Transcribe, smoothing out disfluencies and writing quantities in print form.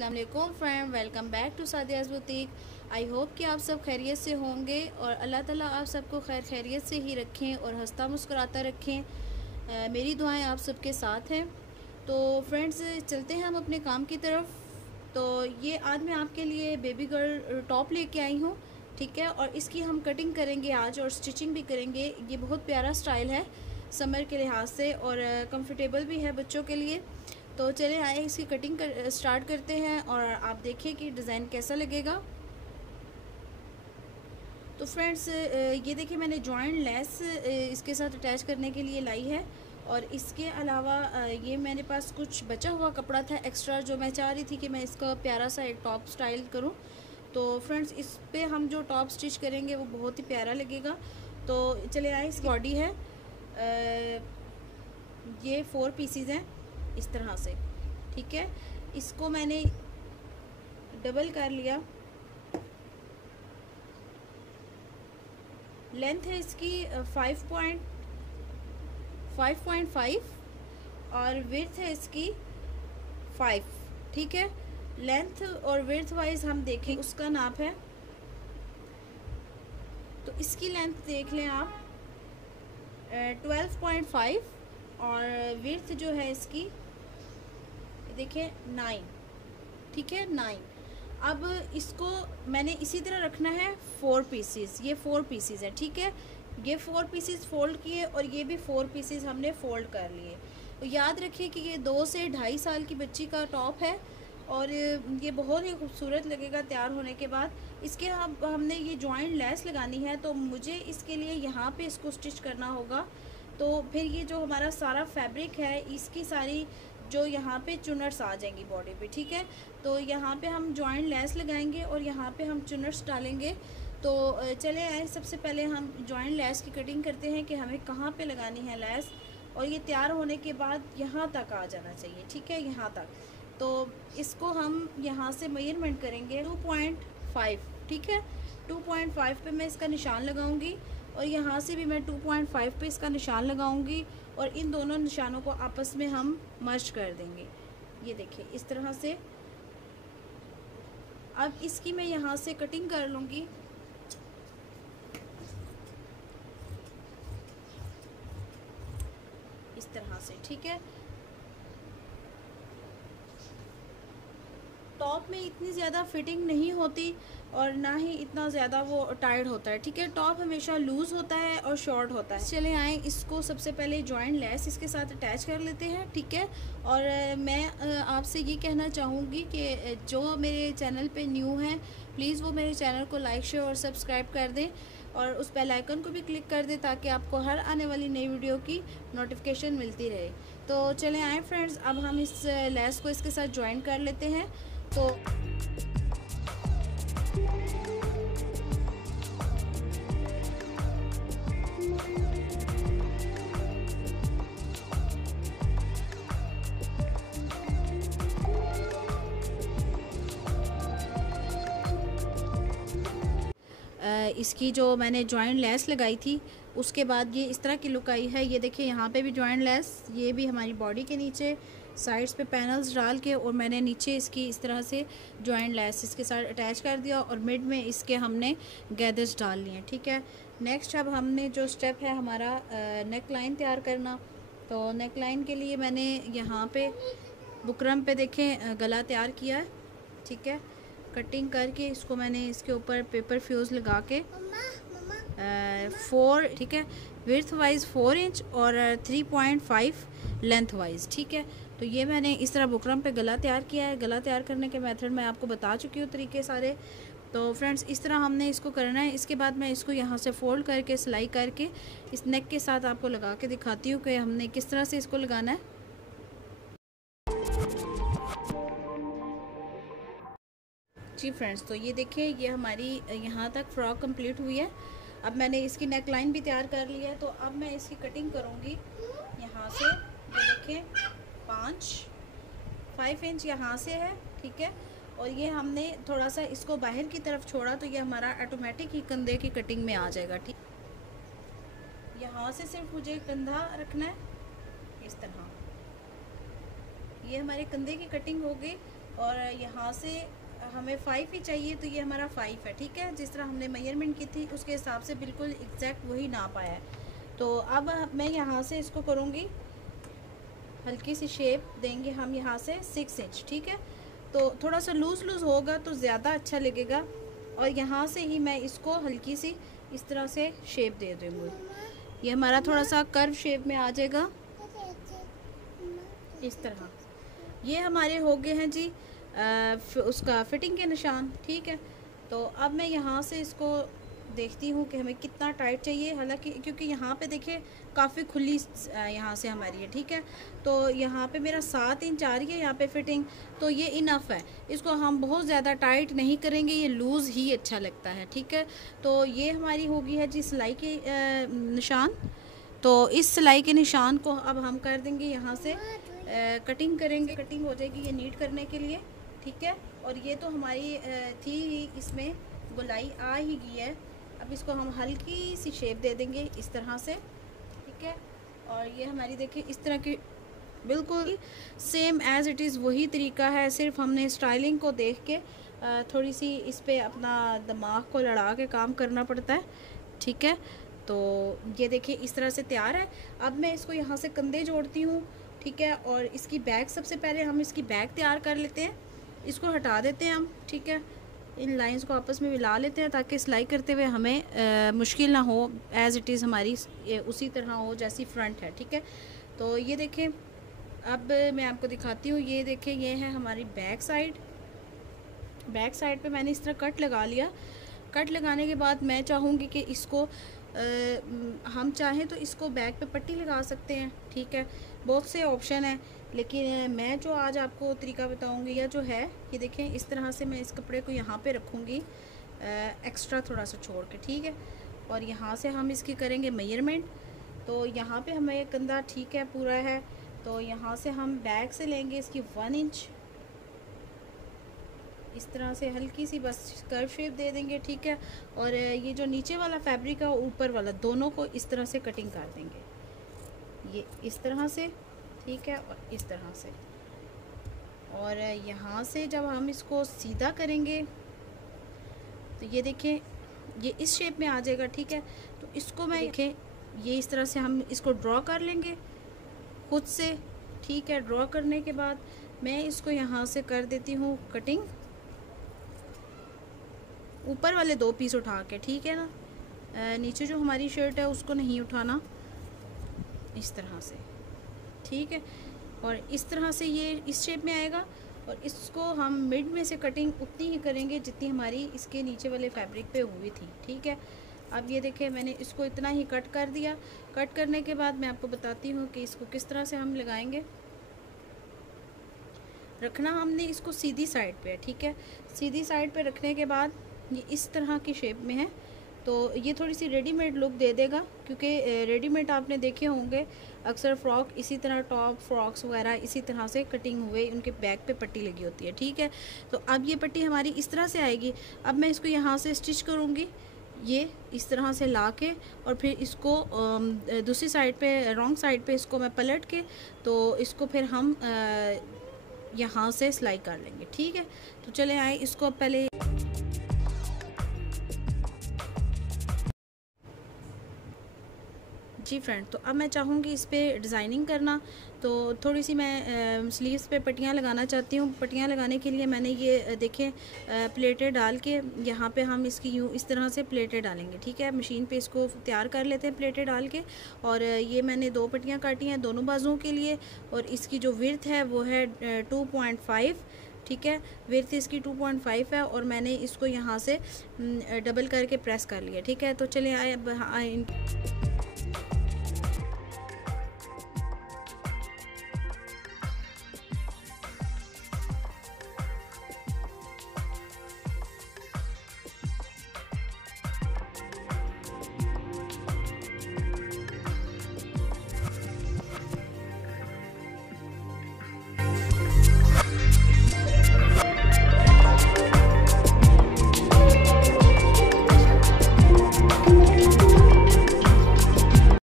अस्सलाम वालेकुम friend, welcome back to Sadia's boutique. I hope कि आप सब खैरियत से होंगे और अल्लाह ताला आप सबको खैरियत से ही रखें और हंसता मुस्कुराता रखें। मेरी दुआएं आप सबके साथ हैं। तो फ्रेंड्स, चलते हैं हम अपने काम की तरफ। तो ये आज मैं आपके लिए बेबी गर्ल टॉप लेके आई हूँ, ठीक है। और इसकी हम कटिंग करेंगे आज और स्टिचिंग भी करेंगे। ये बहुत प्यारा स्टाइल है समर के लिहाज से और कंफर्टेबल भी है बच्चों के लिए। तो चले आए इसकी कटिंग स्टार्ट करते हैं और आप देखिए कि डिज़ाइन कैसा लगेगा। तो फ्रेंड्स, ये देखिए मैंने जॉइंट लेस इसके साथ अटैच करने के लिए लाई है। और इसके अलावा ये मेरे पास कुछ बचा हुआ कपड़ा था एक्स्ट्रा, जो मैं चाह रही थी कि मैं इसका प्यारा सा एक टॉप स्टाइल करूं। तो फ्रेंड्स, इस पे हम जो टॉप स्टिच करेंगे वो बहुत ही प्यारा लगेगा। तो चले आए। इसकी बॉडी है, ये 4 पीसीज हैं इस तरह से, ठीक है। इसको मैंने डबल कर लिया। लेंथ है इसकी 5.5 और विड्थ है इसकी 5, ठीक है। लेंथ और विड्थ वाइज हम देखें उसका नाप है। तो इसकी लेंथ देख लें आप 12.5 और विड्थ जो है इसकी देखिए 9, ठीक है, 9। अब इसको मैंने इसी तरह रखना है 4 पीसीज। ये 4 पीसीज है, ठीक है। ये 4 पीसीज फोल्ड किए और ये भी 4 पीसीज हमने फोल्ड कर लिए। तो याद रखिए कि ये 2 से 2.5 साल की बच्ची का टॉप है और ये बहुत ही खूबसूरत लगेगा तैयार होने के बाद। इसके हमने ये जॉइंट लेस लगानी है, तो मुझे इसके लिए यहाँ पे इसको स्टिच करना होगा। तो फिर ये जो हमारा सारा फैब्रिक है इसकी सारी जो यहाँ पे चुनर्स आ जाएंगी बॉडी पे, ठीक है। तो यहाँ पे हम जॉइंट लेस लगाएंगे और यहाँ पे हम चुनर्स डालेंगे। तो चले आए, सबसे पहले हम जॉइंट लेस की कटिंग करते हैं कि हमें कहाँ पे लगानी है लेस। और ये तैयार होने के बाद यहाँ तक आ जाना चाहिए, ठीक है, यहाँ तक। तो इसको हम यहाँ से मेजरमेंट करेंगे 2.5, ठीक है। 2.5 पे मैं इसका निशान लगाऊंगी और यहाँ से भी मैं 2.5 पे इसका निशान लगाऊंगी और इन दोनों निशानों को आपस में हम मर्ज कर देंगे। ये देखिए इस तरह से। अब इसकी मैं यहाँ से कटिंग कर लूँगी। इस तरह से, ठीक है। टॉप में इतनी ज़्यादा फिटिंग नहीं होती और ना ही इतना ज़्यादा वो टाइट होता है, ठीक है। टॉप हमेशा लूज़ होता है और शॉर्ट होता है। चले आए, इसको सबसे पहले जॉइंट लेस इसके साथ अटैच कर लेते हैं, ठीक है। और मैं आपसे ये कहना चाहूँगी कि जो मेरे चैनल पे न्यू हैं प्लीज़ वो मेरे चैनल को लाइक शेयर और सब्सक्राइब कर दें और उस बेल आइकन को भी क्लिक कर दें ताकि आपको हर आने वाली नई वीडियो की नोटिफिकेशन मिलती रहे। तो चले आए फ्रेंड्स, अब हम इस लेस को इसके साथ ज्वाइन कर लेते हैं। तो इसकी जो मैंने जॉइंट लेस लगाई थी उसके बाद ये इस तरह की लुक आई है। ये देखिए यहाँ पे भी जॉइंट लेस, ये भी हमारी बॉडी के नीचे साइड्स पे पैनल्स डाल के और मैंने नीचे इसकी इस तरह से जॉइंट लेस इसके साथ अटैच कर दिया और मिड में इसके हमने गैदर्स डाल लिए, ठीक है। नेक्स्ट अब हमने जो स्टेप है हमारा नेक लाइन तैयार करना। तो नेक लाइन के लिए मैंने यहाँ पे बुकरम पे देखें गला तैयार किया है, ठीक है। कटिंग करके इसको मैंने इसके ऊपर पेपर फ्यूज़ लगा के 4, ठीक है, विड्थ वाइज 4 इंच और 3.5 लेंथ वाइज, ठीक है। तो ये मैंने इस तरह बुकरम पे गला तैयार किया है। गला तैयार करने के मेथड मैं आपको बता चुकी हूँ तरीके सारे। तो फ्रेंड्स, इस तरह हमने इसको करना है। इसके बाद मैं इसको यहाँ से फोल्ड करके सिलाई करके इस नेक के साथ आपको लगा के दिखाती हूँ कि हमने किस तरह से इसको लगाना है। जी फ्रेंड्स, तो ये देखिए ये हमारी यहाँ तक फ्रॉक कंप्लीट हुई है। अब मैंने इसकी नेक लाइन भी तैयार कर ली है। तो अब मैं इसकी कटिंग करूँगी यहाँ से। ये देखिए 5 इंच यहाँ से है, ठीक है। और ये हमने थोड़ा सा इसको बाहर की तरफ छोड़ा तो ये हमारा ऑटोमेटिक ही कंधे की कटिंग में आ जाएगा, ठीक। यहाँ से सिर्फ मुझे कंधा रखना है इस तरह। ये हमारे कंधे की कटिंग हो गई। और यहाँ से हमें 5 ही चाहिए, तो ये हमारा 5 है, ठीक है। जिस तरह हमने मेजरमेंट की थी उसके हिसाब से बिल्कुल एग्जैक्ट वही नाप आया है। तो अब मैं यहाँ से इसको करूँगी, हल्की सी शेप देंगे हम यहाँ से 6 इंच, ठीक है। तो थोड़ा सा लूज़ होगा तो ज़्यादा अच्छा लगेगा। और यहाँ से ही मैं इसको हल्की सी इस तरह से शेप दे दूँगी। ये हमारा थोड़ा सा कर्व शेप में आ जाएगा इस तरह। ये हमारे हो गए हैं जी उसका फिटिंग के निशान, ठीक है। तो अब मैं यहाँ से इसको देखती हूँ कि हमें कितना टाइट चाहिए। हालांकि क्योंकि यहाँ पे देखिए काफ़ी खुली यहाँ से हमारी है, ठीक है। तो यहाँ पे मेरा 7 इंच आ रही है यहाँ पे फिटिंग, तो ये इनफ है। इसको हम बहुत ज़्यादा टाइट नहीं करेंगे, ये लूज़ ही अच्छा लगता है, ठीक है। तो ये हमारी होगी है जी सिलाई के निशान। तो इस सिलाई के निशान को अब हम कर देंगे यहाँ से कटिंग करेंगे। कटिंग हो जाएगी ये नीट करने के लिए, ठीक है। और ये तो हमारी थी ही, इसमें गोलाई आ ही गई है। अब इसको हम हल्की सी शेप दे देंगे इस तरह से, ठीक है। और ये हमारी देखिए इस तरह की बिल्कुल सेम एज़ इट इज़ वही तरीका है, सिर्फ हमने स्टाइलिंग को देख के थोड़ी सी इस पे अपना दिमाग को लड़ा के काम करना पड़ता है, ठीक है। तो ये देखिए इस तरह से तैयार है। अब मैं इसको यहाँ से कंधे जोड़ती हूँ, ठीक है। और इसकी बैक सबसे पहले हम इसकी बैक तैयार कर लेते हैं। इसको हटा देते हैं हम, ठीक है। इन लाइंस को आपस में मिला लेते हैं ताकि सिलाई करते हुए हमें मुश्किल ना हो, एज़ इट इज़ हमारी उसी तरह हो जैसी फ्रंट है, ठीक है। तो ये देखें, अब मैं आपको दिखाती हूँ। ये देखें, ये है हमारी बैक साइड। बैक साइड पे मैंने इस तरह कट लगा लिया। कट लगाने के बाद मैं चाहूँगी कि इसको हम चाहें तो इसको बैक पे पट्टी लगा सकते हैं, ठीक है। बहुत से ऑप्शन हैं, लेकिन मैं जो आज आपको तरीका बताऊंगी या जो है, ये देखें इस तरह से मैं इस कपड़े को यहाँ पे रखूँगी एक्स्ट्रा थोड़ा सा छोड़ के, ठीक है। और यहाँ से हम इसकी करेंगे मेजरमेंट। तो यहाँ पे हमें कंधा ठीक है पूरा है, तो यहाँ से हम बैक से लेंगे इसकी 1 इंच, इस तरह से हल्की सी बस कर्व शेप दे देंगे, ठीक है। और ये जो नीचे वाला फैब्रिक है और ऊपर वाला, दोनों को इस तरह से कटिंग कर देंगे, ये इस तरह से, ठीक है। और इस तरह से, और यहाँ से जब हम इसको सीधा करेंगे तो ये देखें ये इस शेप में आ जाएगा, ठीक है। तो इसको मैं देखें ये इस तरह से हम इसको ड्रॉ कर लेंगे खुद से, ठीक है। ड्रॉ करने के बाद मैं इसको यहाँ से कर देती हूँ कटिंग, ऊपर वाले 2 पीस उठा के, ठीक है ना। नीचे जो हमारी शर्ट है उसको नहीं उठाना, इस तरह से, ठीक है। और इस तरह से ये इस शेप में आएगा। और इसको हम मिड में से कटिंग उतनी ही करेंगे जितनी हमारी इसके नीचे वाले फैब्रिक पे हुई थी, ठीक है। अब ये देखें मैंने इसको इतना ही कट कर दिया। कट करने के बाद मैं आपको बताती हूँ कि इसको किस तरह से हम लगाएंगे। रखना हमने इसको सीधी साइड पे है, ठीक है। सीधी साइड पे रखने के बाद ये इस तरह की शेप में है, तो ये थोड़ी सी रेडीमेड लुक दे देगा, क्योंकि रेडीमेड आपने देखे होंगे अक्सर फ़्रॉक इसी तरह, टॉप फ्रॉक्स वगैरह इसी तरह से कटिंग हुए उनके बैक पे पट्टी लगी होती है, ठीक है। तो अब ये पट्टी हमारी इस तरह से आएगी। अब मैं इसको यहाँ से स्टिच करूँगी, ये इस तरह से ला के, और फिर इसको दूसरी साइड पे, रॉन्ग साइड पे इसको मैं पलट के, तो इसको फिर हम यहाँ से सिलाई कर लेंगे, ठीक है। तो चले आए इसको पहले जी फ्रेंड। तो अब मैं चाहूँगी इस पर डिज़ाइनिंग करना, तो थोड़ी सी मैं स्लीव्स पे पट्टियाँ लगाना चाहती हूँ। पट्टियाँ लगाने के लिए मैंने ये देखें प्लेटें डाल के, यहाँ पे हम इसकी यूँ इस तरह से प्लेटें डालेंगे, ठीक है। मशीन पे इसको तैयार कर लेते हैं प्लेटें डाल के। और ये मैंने 2 पट्टियाँ काटी हैं दोनों बाजुओं के लिए, और इसकी जो विड्थ है वो है 2.5, ठीक है। विड्थ इसकी 2.5 है, और मैंने इसको यहाँ से डबल करके प्रेस कर लिया, ठीक है। तो चले आए